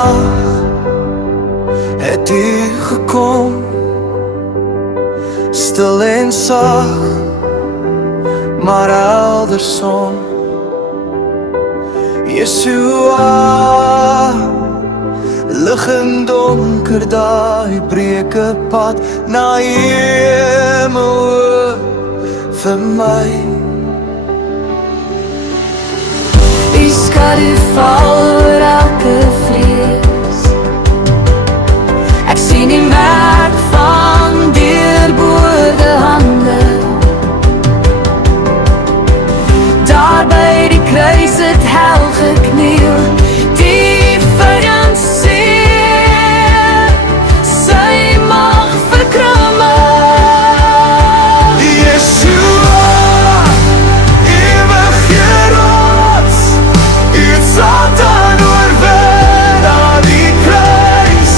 nag het U gekom, stil en sag, maar helder son. Yeshua, lig in donker daai breke pad na hemel vir my. U skadu val oor elke vlees, ek sien die merk van deurboorde hande. Daar by die kruis het hel gekniel, die vyand seer sy mag verkrummel. Yeshua, ewige rots, U het Satan oorwin aan die kruis.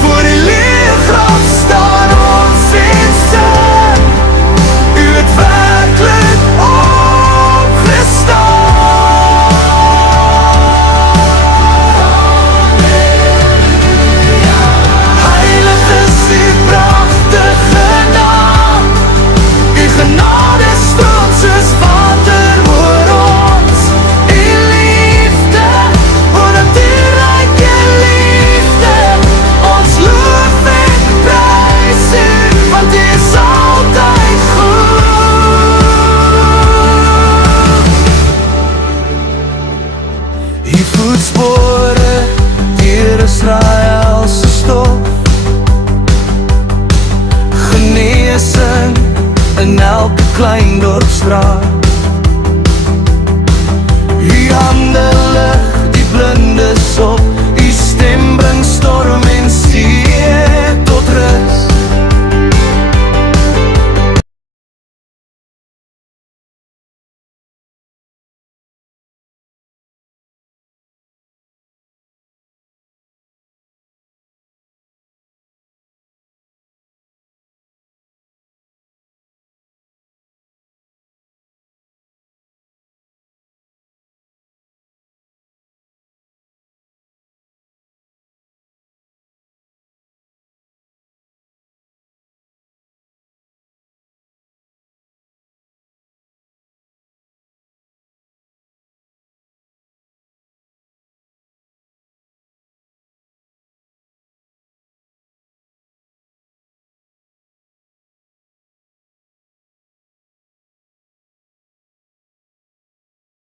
Voor die leë graf staan ons en sing, U het werklik opgestaan. Heilig is U pragtige naam, U genade stroom soos water oor ons. U liefde, onnatuurlike liefde, ons loof en prys U, want U is altyd goed. U voetspore deur Israel se stof, genesing in elke klein dorpsstraat. U hande lig